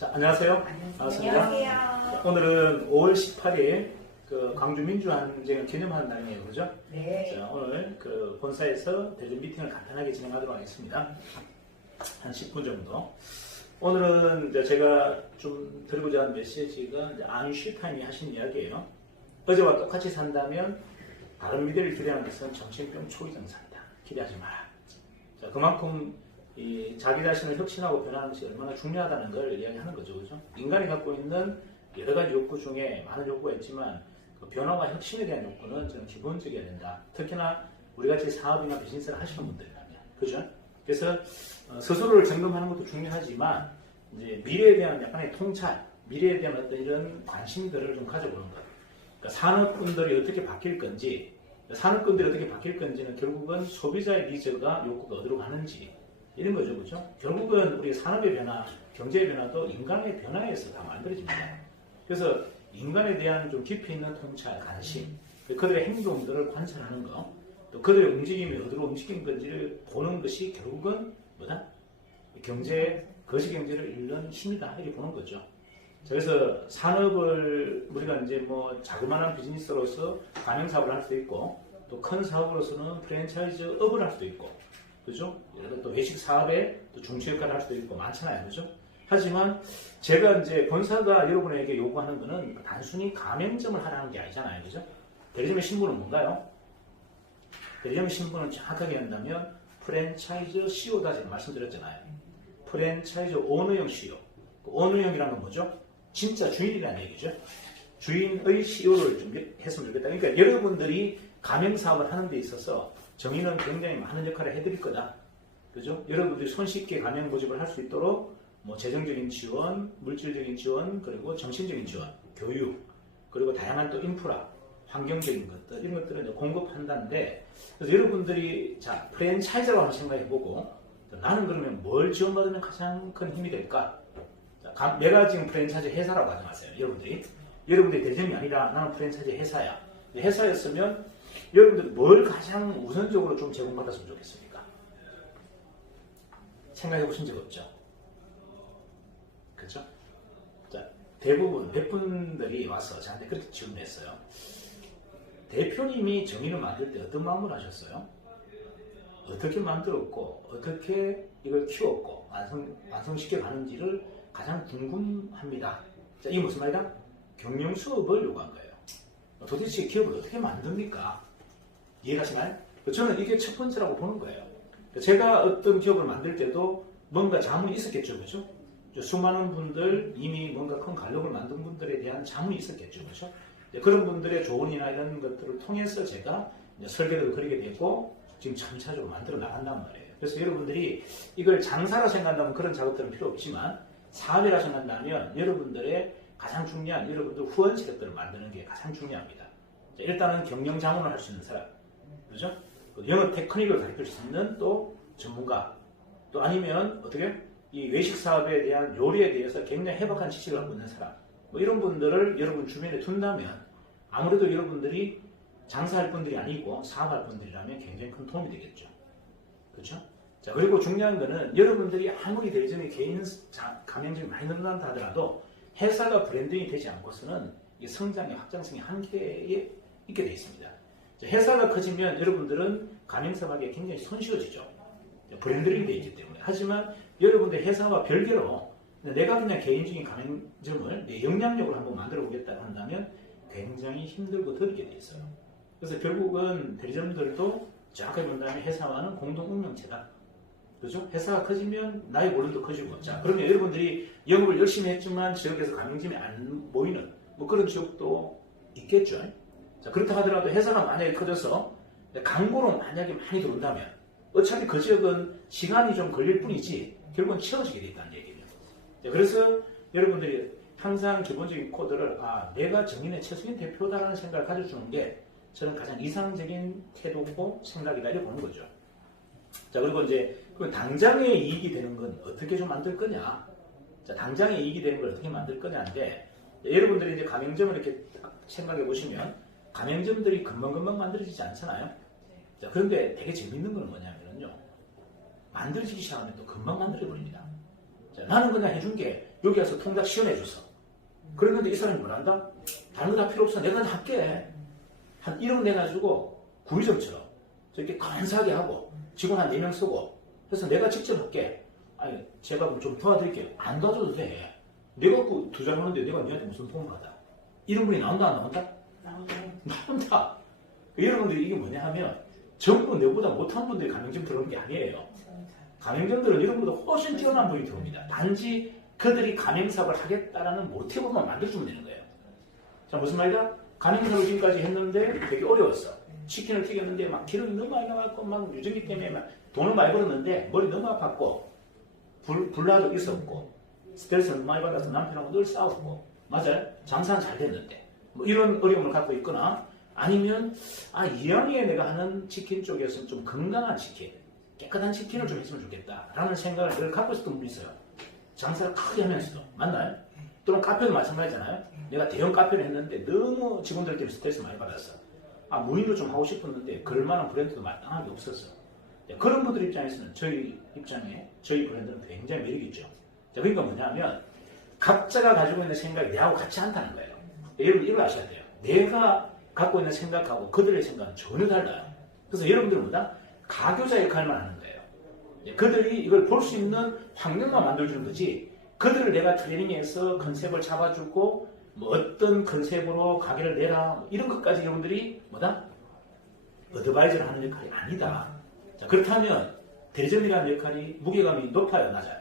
자, 안녕하세요. 반갑습니다. 자, 오늘은 5월 18일 광주 민주항쟁을 기념하는 날이에요. 그죠? 네. 자, 오늘 본사에서 대전 미팅을 간단하게 진행하도록 하겠습니다. 한 10분 정도. 오늘은 제가 좀 드리고자 하는 메시지가 아인슈타인이 하신 이야기예요. 어제와 똑같이 산다면 다른 미래를 기대하는 것은 정신병 초기증상이다. 기대하지 마라. 자, 그만큼 자기 자신을 혁신하고 변하는 것이 얼마나 중요하다는 걸 이야기하는 거죠. 그죠? 인간이 갖고 있는 여러 가지 욕구 중에 많은 욕구가 있지만 그 변화와 혁신에 대한 욕구는 저는 기본적이어야 된다. 특히나 우리같이 사업이나 비즈니스를 하시는 분들이라면. 그죠? 그래서 스스로를 점검하는 것도 중요하지만 이제 미래에 대한 약간의 통찰, 미래에 대한 어떤 이런 관심들을 좀 가져보는 것. 그러니까 산업군들이 어떻게 바뀔 건지, 산업군들이 어떻게 바뀔 건지는 결국은 소비자의 니즈가 욕구가 어디로 가는지 이런 거죠. 그죠? 결국은 우리 산업의 변화, 경제의 변화도 인간의 변화에서 다 만들어집니다. 그래서 인간에 대한 좀 깊이 있는 통찰, 관심, 그들의 행동들을 관찰하는 거, 또 그들의 움직임이 어디로 움직인 건지를 보는 것이 결국은 뭐다? 경제, 거시경제를 잃는 힘이다. 이렇게 보는 거죠. 그래서 산업을 우리가 이제 뭐 자그마한 비즈니스로서 가맹사업을 할 수도 있고, 또 큰 사업으로서는 프랜차이즈업을 할 수도 있고, 그죠? 또 외식 사업에 또 중추 역할을 할 수도 있고 많잖아요. 그죠? 하지만 제가 이제 본사가 여러분에게 요구하는 거는 단순히 가맹점을 하라는 게 아니잖아요. 그죠? 대리점의 신분은 뭔가요? 대리점의 신분은 정확하게 한다면 프랜차이즈 CEO다 제가 말씀드렸잖아요. 프랜차이즈 오너형 CEO. 오너형이라는 건 뭐죠? 진짜 주인이라는 얘기죠. 주인의 CEO를 좀 했으면 좋겠다. 그러니까 여러분들이 가맹사업을 하는 데 있어서 정의는 굉장히 많은 역할을 해드릴 거다. 그죠? 여러분들이 손쉽게 가맹 모집을 할 수 있도록 뭐 재정적인 지원, 물질적인 지원, 그리고 정신적인 지원, 교육, 그리고 다양한 또 인프라, 환경적인 것들, 이런 것들을 이제 공급한다는데, 그래서 여러분들이 자, 프랜차이즈라고 한번 생각해보고, 나는 그러면 뭘 지원받으면 가장 큰 힘이 될까? 자, 내가 지금 프랜차이즈 회사라고 가정하세요. 여러분들이 대전이 아니라 나는 프랜차이즈 회사야. 회사였으면 여러분들 뭘 가장 우선적으로 좀 제공받았으면 좋겠습니까? 생각해 보신 적 없죠? 그렇죠? 자, 대부분 몇 분들이 와서 저한테 그렇게 질문했어요. 대표님이 정의를 만들 때 어떤 마음을 하셨어요? 어떻게 만들었고 어떻게 이걸 키웠고 완성시켜 가는지를 가장 궁금합니다. 자, 이게 무슨 말이다? 경영 수업을 요구한 거예요. 도대체 기업을 어떻게 만듭니까? 이해가시나요? 저는 이게 첫 번째라고 보는 거예요. 제가 어떤 기업을 만들 때도 뭔가 자문이 있었겠죠. 그죠? 수많은 분들, 이미 뭔가 큰 간록을 만든 분들에 대한 자문이 있었겠죠. 그죠? 그런 분들의 조언이나 이런 것들을 통해서 제가 설계도를 그리게 되고 지금 점차적으로 만들어 나간단 말이에요. 그래서 여러분들이 이걸 장사라 생각한다면 그런 작업들은 필요 없지만 사업이라 생각한다면 여러분들의 가장 중요한 여러분들 후원 세력들을 만드는 게 가장 중요합니다. 일단은 경영 자문을 할 수 있는 사람, 그죠? 영업 테크닉을 가르칠 수 있는 또 전문가, 또 아니면 어떻게 이 외식 사업에 대한 요리에 대해서 굉장히 해박한 지식을 갖고 있는 사람, 뭐 이런 분들을 여러분 주변에 둔다면 아무래도 여러분들이 장사할 분들이 아니고 사업할 분들이라면 굉장히 큰 도움이 되겠죠. 그렇죠? 자, 그리고 중요한 거는 여러분들이 아무리 대전에 개인 가맹점이 많이 늘어난다 하더라도 회사가 브랜딩이 되지 않고서는 이 성장의 확장성이 한계에 있게 되어 있습니다. 자, 회사가 커지면 여러분들은 가맹사업하기에 굉장히 손쉬워지죠. 브랜딩이 되어 있기 때문에. 하지만 여러분들 회사와 별개로 내가 그냥 개인적인 가맹점을 내 역량력으로 한번 만들어 보겠다고 한다면 굉장히 힘들고 더디게 되어 있어요. 그래서 결국은 대리점들도 정확하게 본다면 회사와는 공동 운명체다. 그죠? 회사가 커지면 나의 원룸도 커지고. 자, 그러면 여러분들이 영업을 열심히 했지만 지역에서 가맹점이 안 보이는 뭐 그런 지역도 있겠죠. 자, 그렇다 하더라도 회사가 만약에 커져서 광고로 만약에 많이 들어온다면 어차피 그 지역은 시간이 좀 걸릴 뿐이지 결국은 채워지게 돼 있다는 얘기예요. 자, 그래서 여러분들이 항상 기본적인 코드를 내가 정인의 최수인 대표다라는 생각을 가져주는 게 저는 가장 이상적인 태도고 생각이다 이렇게 보는 거죠. 자, 그리고 이제 당장의 이익이 되는 건 어떻게 좀 만들 거냐? 자, 당장의 이익이 되는 걸 어떻게 만들 거냐인데 여러분들이 이제 가맹점을 이렇게 생각해 보시면 가맹점들이 금방금방 만들어지지 않잖아요. 자, 그런데 되게 재밌는 건 뭐냐면요. 만들어지기 시작하면 또 금방 만들어버립니다. 자, 나는 그냥 해준 게 여기 와서 통닭 시연해줬어. 그랬는데 이 사람이 뭐란다? 다른 거 다 필요 없어. 내가 다 할게. 한 1억 내가지고 구의점처럼 저렇게 간사하게 하고 직원 한 4명 쓰고 그래서 내가 직접 할게. 아니 제가 그럼 좀 도와드릴게요. 안 도와줘도 돼. 내가 그 투자하는데 내가 니한테 무슨 도움을 받아. 이런 분이 나온다 안 나온다? 나온다. 여러분들이 이게 뭐냐 하면 전부 내보다 못한 분들이 가맹점 들어오는 게 아니에요. 가맹점들은 여러분보다 훨씬 뛰어난 분이 들어옵니다. 단지 그들이 가맹사업을 하겠다라는 모티브만 만들어주면 되는 거예요. 자, 무슨 말이야? 가맹사업을 지금까지 했는데 되게 어려웠어. 치킨을 튀겼는데 막 기름이 너무 많이 나왔고 막 유전기 때문에 막 돈을 많이 벌었는데 머리 너무 아팠고 불나도 있었고 스트레스를 너무 많이 받아서 남편하고 늘 싸웠고 맞아요? 장사는 잘 됐는데 뭐 이런 어려움을 갖고 있거나 아니면 이왕에 내가 하는 치킨 쪽에서는 좀 건강한 치킨 깨끗한 치킨을 좀 했으면 좋겠다라는 생각을 늘 갖고 있었던 분이 있어요. 장사를 크게 하면서도 맞나요? 또는 카페도 마찬가지잖아요. 내가 대형 카페를 했는데 너무 직원들 때문에 스트레스 많이 받았어. 무인도 좀 하고 싶었는데 그럴만한 브랜드도 마땅하게 없었어. 그런 분들 입장에서는 저희 입장에 저희 브랜드는 굉장히 매력이 있죠. 자, 그러니까 뭐냐면 각자가 가지고 있는 생각이 내하고 같지 않다는 거예요. 여러분 이걸 아셔야 돼요. 내가 갖고 있는 생각하고 그들의 생각은 전혀 달라요. 그래서 여러분들은 뭐다? 가교자 역할만 하는 거예요. 그들이 이걸 볼 수 있는 환경만 만들어주는 거지 그들을 내가 트레이닝해서 컨셉을 잡아주고 뭐 어떤 컨셉으로 가게를 내라 뭐 이런 것까지 여러분들이 뭐다? 어드바이저를 하는 역할이 아니다. 자, 그렇다면 대리점이라는 역할이 무게감이 높아요? 낮아요?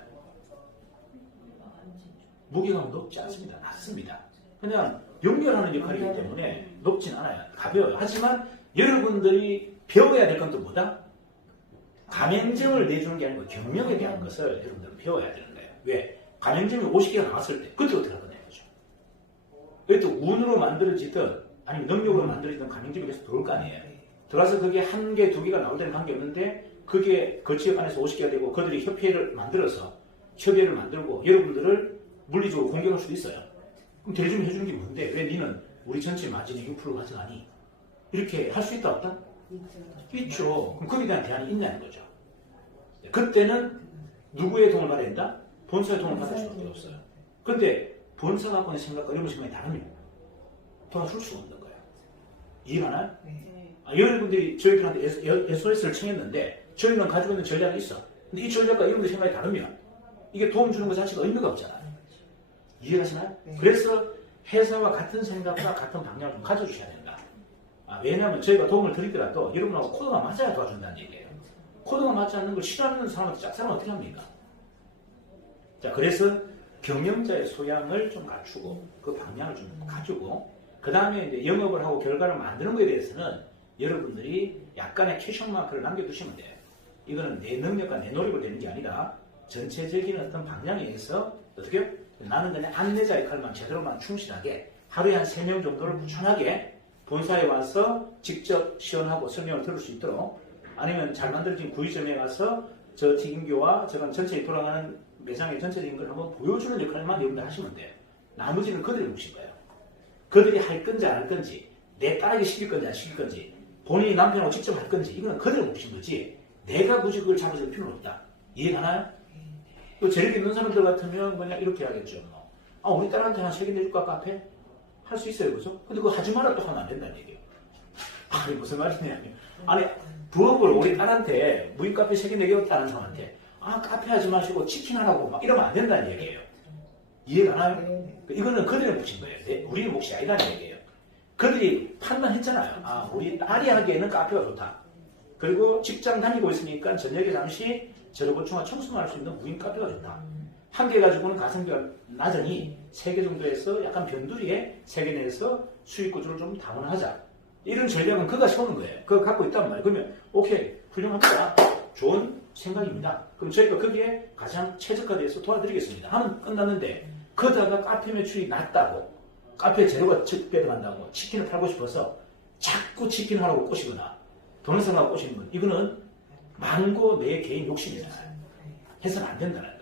무게감은 높지 않습니다. 낮습니다. 그냥 연결하는 역할이기 때문에 높진 않아요. 가벼워요. 하지만 여러분들이 배워야 될 건 또 뭐다? 가맹점을 내주는 게 아니고 경영에 대한 것을 여러분들은 배워야 되는 거예요. 왜? 가맹점이 50개가 나왔을 때 그때 어떻게 할 거냐 이거죠. 또 운으로 만들어지든 아니면 능력으로 만들어지든 가맹점이 계속 들어올 거 아니에요. 들어와서 그게 1개, 2개가 나올 때는 관계없는데 그게 그 지역 안에서 50개가 되고 그들이 협회를 만들어서 협의회를 만들고 여러분들을 물리적으로 공격할 수도 있어요. 그럼 대리점이 해주는 게 뭔데? 왜 니는 우리 전체 마진의 6% 가져가니? 이렇게 할 수 있다 없다? 있죠. 그럼 거기에 대한 대안이 있냐는 거죠. 그때는 누구의 도움을 받아야 된다? 본사의 도움을 받을 수밖에 없어요. 그런데 본사가 갖고 있는 생각과 여러분 생각이 다르면 도와줄 수가 없는 거예요. 이해가나요? 여러분들이 저희들한테 SOS를 청했는데 저희는 가지고 있는 전략이 있어. 근데 이 전략과 여러분들 생각이 다르면 이게 도움 주는 것 자체가 의미가 없잖아요. 이해가시나요? 그래서 회사와 같은 생각과 같은 방향을 좀 가져주셔야 된다. 왜냐하면 저희가 도움을 드리더라도 여러분하고 코드가 맞아야 도와준다는 얘기예요. 코드가 맞지 않는 걸 싫어하는 사람한테 짝사랑 어떻게 합니까? 자, 그래서 경영자의 소양을 좀 갖추고 그 방향을 좀 가지고 그 다음에 이제 영업을 하고 결과를 만드는 것에 대해서는 여러분들이 약간의 퀘션 마크를 남겨두시면 돼요. 이거는 내 능력과 내 노력으로 되는 게 아니라 전체적인 어떤 방향에 의해서 어떻게 나는 그냥 안내자 역할만 제대로만 충실하게 하루에 한 3명 정도를 꾸준하게 본사에 와서 직접 시연하고 설명을 들을 수 있도록 아니면 잘 만들어진 구의점에 가서 저 튀김교와 저건 전체에 돌아가는 매장의 전체적인 걸 한번 보여주는 역할만 여러분들 하시면 돼요. 나머지는 그들이 몫인 거예요. 그들이 할 건지 안 할 건지 내 딸에게 시킬 건지 안 시킬 건지 본인이 남편하고 직접 할 건지 이거는 그들의 몫인 거지 내가 굳이 그걸 잡아줄 필요는 없다. 이해가나요? 또 재력 있는 사람들 같으면 그냥 이렇게 하겠죠. 우리 딸한테 한 3개 내줄까 카페? 할 수 있어요. 그죠? 근데 그거 하지 마라 또 하면 안 된다는 얘기예요. 아니 무슨 말이냐면 아니 부업을 우리 딸한테 무인 카페 3개 내겠다는 사람한테 카페 하지 마시고 치킨 하라고 막 이러면 안 된다는 얘기예요. 이해가 가나요? 이거는 그들의 몫인 거예요. 우리의 몫이 아니라는 얘기예요. 그들이 판단했잖아요. 우리 딸이 하기에는 카페가 좋다. 그리고 직장 다니고 있으니까 저녁에 잠시 재료 보충과 청소만 할 수 있는 무인 카페가 좋다. 한 개 가지고는 가성비가 낮으니 3개 정도에서 약간 변두리에 3개 내에서 수익 구조를 좀 다운하자. 이런 전략은 그가 세우는 거예요. 그거 갖고 있단 말이에요. 그러면 오케이 훌륭합니다. 좋은 생각입니다. 그럼 저희가 거기에 가장 최적화돼서 도와드리겠습니다. 하면 끝났는데 그러다가 카페 매출이 낮다고 카페 재료가 적배당한다고 치킨을 팔고 싶어서 자꾸 치킨 하라고 꼬시거나 돈을 생각하고 꼬시는 건 이거는 망고 내 개인 욕심이잖아요. 해서는 안 된다는 거예요.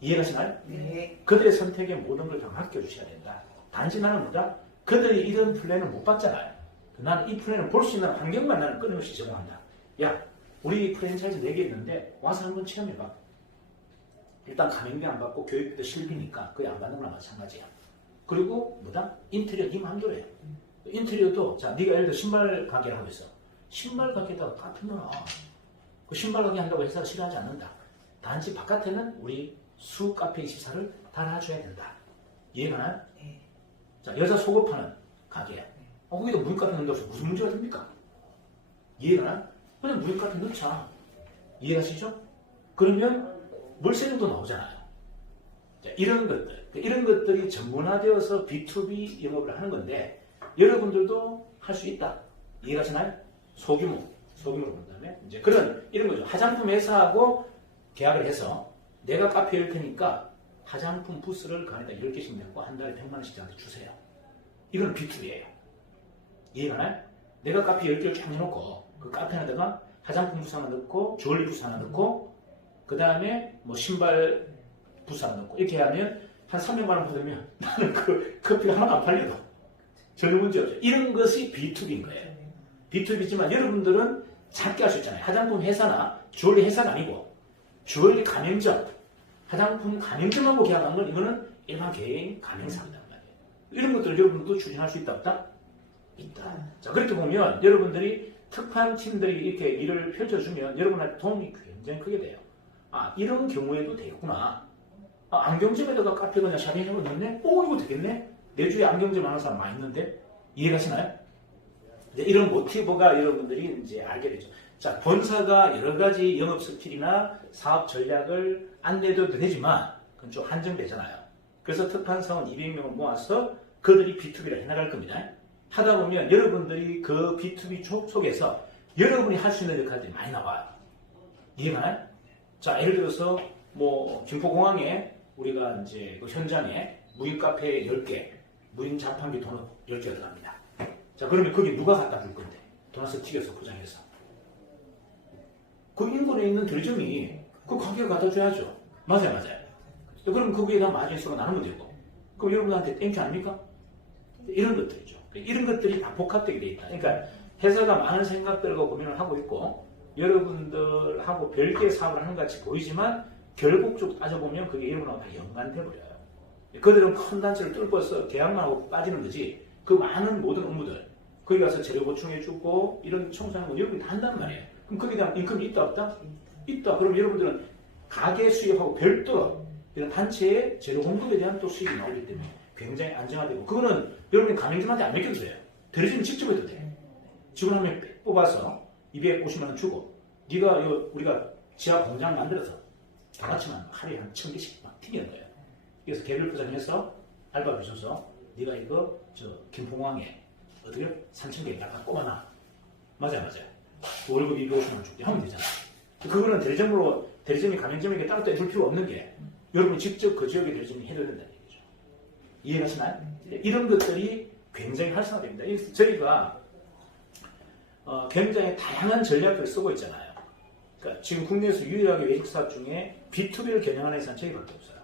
이해가시나요? 네. 그들의 선택에 모든 걸 다 맡겨주셔야 된다. 단지 나는 뭐다? 그들이 이런 플랜을 못 봤잖아요. 나는 이 플랜을 볼 수 있는 환경만 나는 끊임없이 제공한다. 야, 우리 프랜차이즈 4개 있는데 와서 한번 체험해봐. 일단 가맹비 안 받고 교육비도 실비니까 그게 안 받는 거나 마찬가지야. 그리고 뭐다? 인테리어 네 마음대로예요. 인테리어도 자 네가 예를 들어 신발 가게를 하고 있어. 신발 가게에다가 카페 넣어. 그 신발 가게 한다고 회사가 싫어하지 않는다. 단지 바깥에는 우리 수 카페 24를 달아줘야 된다. 이해가 나요? 네. 자 여자 속옷 파는 가게. 거기다 무인카페 넣는다고 해서 무슨 문제가 됩니까? 이해가 나요? 그냥 무인카페 넣자. 이해하시죠? 그러면 월세도 나오잖아요. 자, 이런 것들이 전문화되어서 B2B 영업을 하는 건데 여러분들도 할 수 있다. 이해가시나요? 소규모로 본 다음에 이제 이런 거죠. 화장품 회사하고 계약을 해서 내가 카페 열 테니까 화장품 부스를 그 안에다 10개씩 내고 한 달에 100만 원씩 저한테 주세요. 이건 B2B예요. 이해가 나요? 내가 카페 10개를 쫙 해놓고 그 카페 안에다가 화장품 부스 하나 넣고 주얼리 부스 하나 넣고 그 다음에 뭐 신발 부스 하나 넣고 이렇게 하면 한 300만 원 받으면 나는 그 커피가 하나도 안 팔려도 전혀 문제 없죠. 이런 것이 B2B인 거예요. B2B지만 여러분들은 작게 할 수 있잖아요. 화장품 회사나 주얼리 회사가 아니고 주얼리 가맹점, 화장품 가맹점하고 계약한 건 이거는 일반 개인 가맹사입니다. 이런 것들을 여러분들도 추진할 수 있다 없다? 있다. 자 그렇게 보면 여러분들이 특판팀들이 이렇게 일을 펼쳐주면 여러분한테 도움이 굉장히 크게 돼요. 아 이런 경우에도 되겠구나. 아, 안경점에다가 카페 그냥 샤빙해서 넣네? 오 이거 되겠네? 내 주위에 안경점 하는 사람 많이 있는데 이해가시나요? 이제 이런 모티브가 여러분들이 이제 알게 되죠. 자 본사가 여러 가지 영업 스킬이나 사업 전략을 안내도 되지만 그건 좀 한정되잖아요. 그래서 특판사원 200명을 모아서 그들이 B2B를 해나갈 겁니다. 하다 보면 여러분들이 그 B2B 속에서 여러분이 할 수 있는 역할들이 많이 나와요. 이해가나요? 자, 예를 들어서 뭐 김포공항에 우리가 이제 그 현장에 무인 카페 10개, 무인 자판기 도넛 10개가 들어갑니다. 자, 그러면 거기 누가 갖다 줄 건데? 도넛을 튀겨서 포장해서. 그 인근에 있는 대리점이 그 가게를 갖다 줘야죠. 맞아요. 그럼 거기에다 마진수가 나누면 되고. 그럼 여러분한테 땡큐 아닙니까? 이런 것들이죠. 이런 것들이 다 복합되게 돼 있다. 그러니까 회사가 많은 생각들과 고민을 하고 있고 여러분들하고 별개의 사업을 하는 것 같이 보이지만 결국적으로 따져보면 그게 여러분하고 다 연관돼 버려요. 그들은 큰 단체를 뚫고서 계약만 하고 빠지는 거지 그 많은 모든 업무들 거기 가서 재료 보충해주고 이런 청소하는 거 여러분이 다 한단 말이에요. 그럼 거기에 대한 인건비 있다 없다? 있다. 그럼 여러분들은 가게 수입하고 별도로 이런 단체의 재료 공급에 대한 또 수익이 나오기 때문에 굉장히 안정화되고 그거는 여러분이 가맹점한테 안 맡겨도 돼요. 대리점이 직접 해도 돼. 직원 한 명 뽑아서 250만 원 주고 네가 우리가 지하 공장 만들어서 다 같이만 하루에 한 1000개씩 막 튀기는 거예요. 그래서 개별 포장해서 알바 주셔서 네가 이거 저 김포공항에 어떻게 3000개 딱 꼽아놔. 맞아요. 월급 250만 원 줄게 하면 되잖아. 그거는 대리점이 가맹점에게 따로 해줄 필요 없는 게 여러분이 직접 그 지역의 대리점이 해줘야 된다는 얘기죠. 이해가시나요? 이런 것들이 굉장히 활성화됩니다. 저희가 굉장히 다양한 전략을 쓰고 있잖아요. 그러니까 지금 국내에서 유일하게 외식사업 중에 B2B를 겨냥하는 회사는 저희밖에 없어요.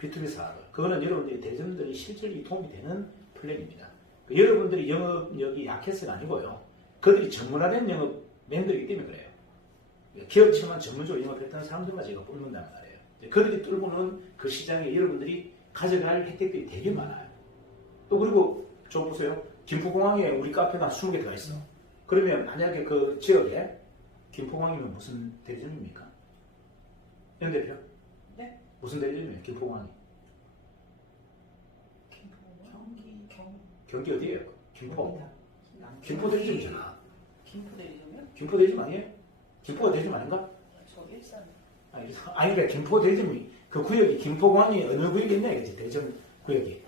B2B 사업을. 그거는 여러분들이 대리점들이 실질이 도움이 되는 플랜입니다. 그러니까 여러분들이 영업력이 약해서가 아니고요. 그들이 전문화된 영업맨들이기 때문에 그래요. 기업체만 전문적으로 영업했던 사람들만 저희가 뽑는단 말이에요. 그들이 뚫고는 그 시장에 여러분들이 가져갈 혜택들이 되게 많아요. 또 그리고 저 보세요. 김포공항에 우리 카페가 20개 들어가 있어. 그러면 만약에 그 지역에 김포공항이면 무슨 대리점입니까? 연 대표? 네? 무슨 대리점이에요? 김포공항이? 경기 어디예요? 김포. 김포 대리점이잖아. 김포 대리점이요? 김포 대리점 아니에요? 김포가 대리점 아닌가? 저 일산. 아니 그러니까 김포 대리점이 그 구역이 김포공항이 어느 구역이 있냐 이거지 대리점 구역이.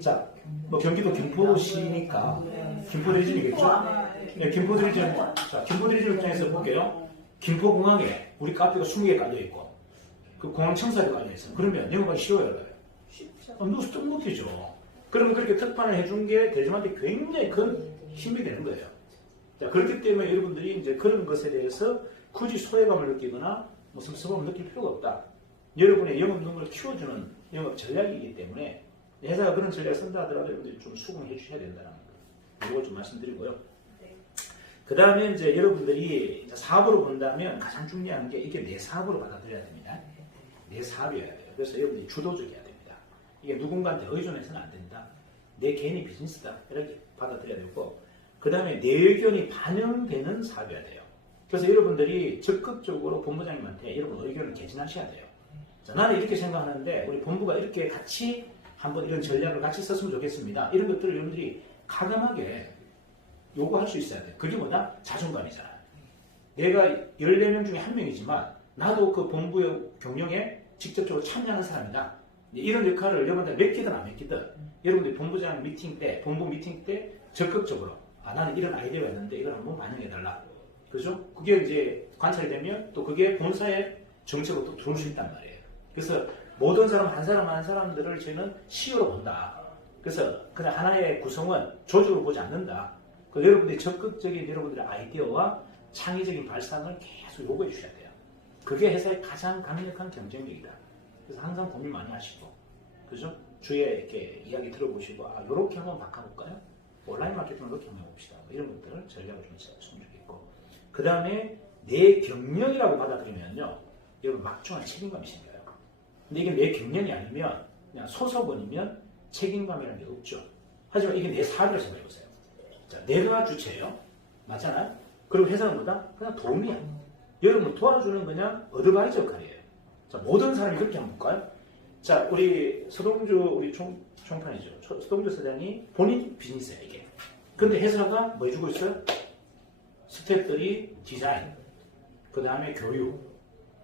자, 뭐 경기도 김포시니까 김포 대리점이겠죠? 네, 김포 대리점. 자, 김포 대리점 입장에서 볼게요. 김포공항에 우리 카페가 20개 깔려 있고 그 공항 청사에 깔려 있어요. 그러면 영업하기 쉬워요. 쉽죠. 좀 못되죠. 그러면 그렇게 특판을 해준 게 대리점한테 굉장히 큰 힘이 되는 거예요. 자, 그렇기 때문에 여러분들이 이제 그런 것에 대해서 굳이 소외감을 느끼거나 뭐 섭섭함을 느낄 필요가 없다. 여러분의 영업 능력을 키워주는 영업 전략이기 때문에 회사가 그런 전략을 쓴다 하더라도 여러분들이 좀 수긍해 주셔야 된다는 거. 이걸 좀 말씀드리고요. 네. 그 다음에 이제 여러분들이 이제 사업으로 본다면 가장 중요한 게 이게 내 사업으로 받아들여야 됩니다. 내 사업이어야 돼요. 그래서 여러분이 주도적이어야 됩니다. 이게 누군가한테 의존해서는 안 된다. 내 개인의 비즈니스다. 이렇게 받아들여야 되고, 그 다음에 내 의견이 반영되는 사업이어야 돼요. 그래서 여러분들이 적극적으로 본부장님한테 여러분 의견을 개진하셔야 돼요. 자, 나는 이렇게 생각하는데 우리 본부가 이렇게 같이 한번 이런 전략을 같이 썼으면 좋겠습니다. 이런 것들을 여러분들이 가감하게 요구할 수 있어야 돼요. 그게 뭐다? 자존감이잖아요. 내가 14명 중에 한 명이지만 나도 그 본부의 경영에 직접적으로 참여하는 사람이다. 이런 역할을 여러분들 맡기든 안 맡기든 여러분들이 본부장 미팅 때, 본부 미팅 때 적극적으로 나는 이런 아이디어가 있는데 이걸 한번 반영해달라. 그죠? 그게 이제 관찰이 되면 또 그게 본사의 정책으로 또 들어올 수 있단 말이에요. 그래서 모든 사람 한 사람 한 사람들을 저희는 CEO로 본다. 그래서 그냥 하나의 구성원 조직으로 보지 않는다. 그 여러분들이 적극적인 여러분들의 아이디어와 창의적인 발상을 계속 요구해 주셔야 돼요. 그게 회사의 가장 강력한 경쟁력이다. 그래서 항상 고민 많이 하시고, 그죠? 주위에 이렇게 이야기 들어보시고, 요렇게 한번 바꿔볼까요? 온라인 마케팅을 이렇게 한번 해봅시다. 이런 것들을 전략을 좀 세웠으면 좋겠고. 그 다음에 내 경영이라고 받아들이면요, 여러분 막중한 책임감이 생겨요. 근데 이게 내 경영이 아니면 그냥 소속원이면 책임감이라는 게 없죠. 하지만 이게 내 사업이라고 생각해보세요. 자, 내가 주체예요. 맞잖아요? 그리고 회사는 뭐다? 그냥 도움이야. 여러분 도와주는 그냥 어드바이저 역할이에요. 자, 모든 사람이 그렇게 한번 볼까요? 자, 우리 서동주 우리 총판이죠. 서동주 사장이 본인 비즈니스야 이게. 근데 회사가 뭐 해주고 있어요? 스태프들이 디자인, 그 다음에 교육,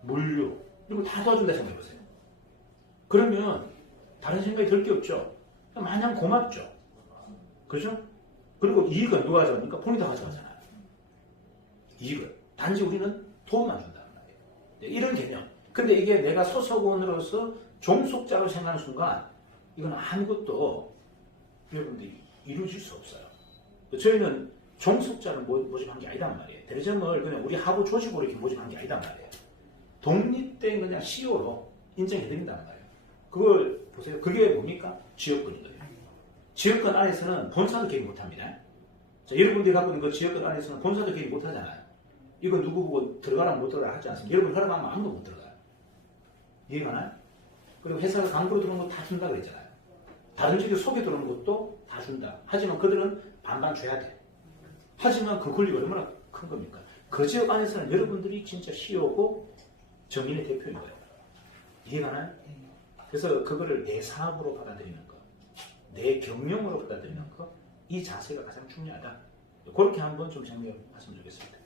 물류 이거 다 도와준다 생각해보세요. 그러면 다른 생각이 들 게 없죠. 마냥 고맙죠. 그죠? 그리고 이익은 누가 가져갑니까? 본인이 다 가져가잖아요. 이익을. 단지 우리는 도움만 준다는 말이에요. 이런 개념. 근데 이게 내가 소속원으로서 종속자로 생각하는 순간 이건 아무것도 여러분들이 이루어질 수 없어요. 저희는 종속자를 모집한 게 아니란 말이에요. 대리점을 그냥 우리 하부 조직으로 이렇게 모집한 게 아니란 말이에요. 독립된 그냥 CEO로 인정해드린다는 말이에요. 그걸 보세요. 그게 뭡니까? 지역권인 거예요. 지역권 안에서는 본사도 개입 못합니다. 자, 여러분들이 갖고 있는 그 지역권 안에서는 본사도 개입 못하잖아요. 이거 누구 보고 들어가라 못 들어가라 하지 않습니까? 여러분 허락하면 아무도 못 들어가요. 이해가 나요? 그리고 회사가 광고로 들어오는 거 다 준다 그랬잖아요. 다른 집에 속에 들어오는 것도 다 준다. 하지만 그들은 반반 줘야 돼. 하지만 그 권리가 얼마나 큰 겁니까? 그 지역 안에서는 여러분들이 진짜 CEO고 정인의 대표인 거예요. 이해가 나요? 그래서 그거를 내 사업으로 받아들이는 거, 내 경영으로 받아들이는 거, 이 자세가 가장 중요하다. 그렇게 한번 좀 정리했으면 좋겠습니다.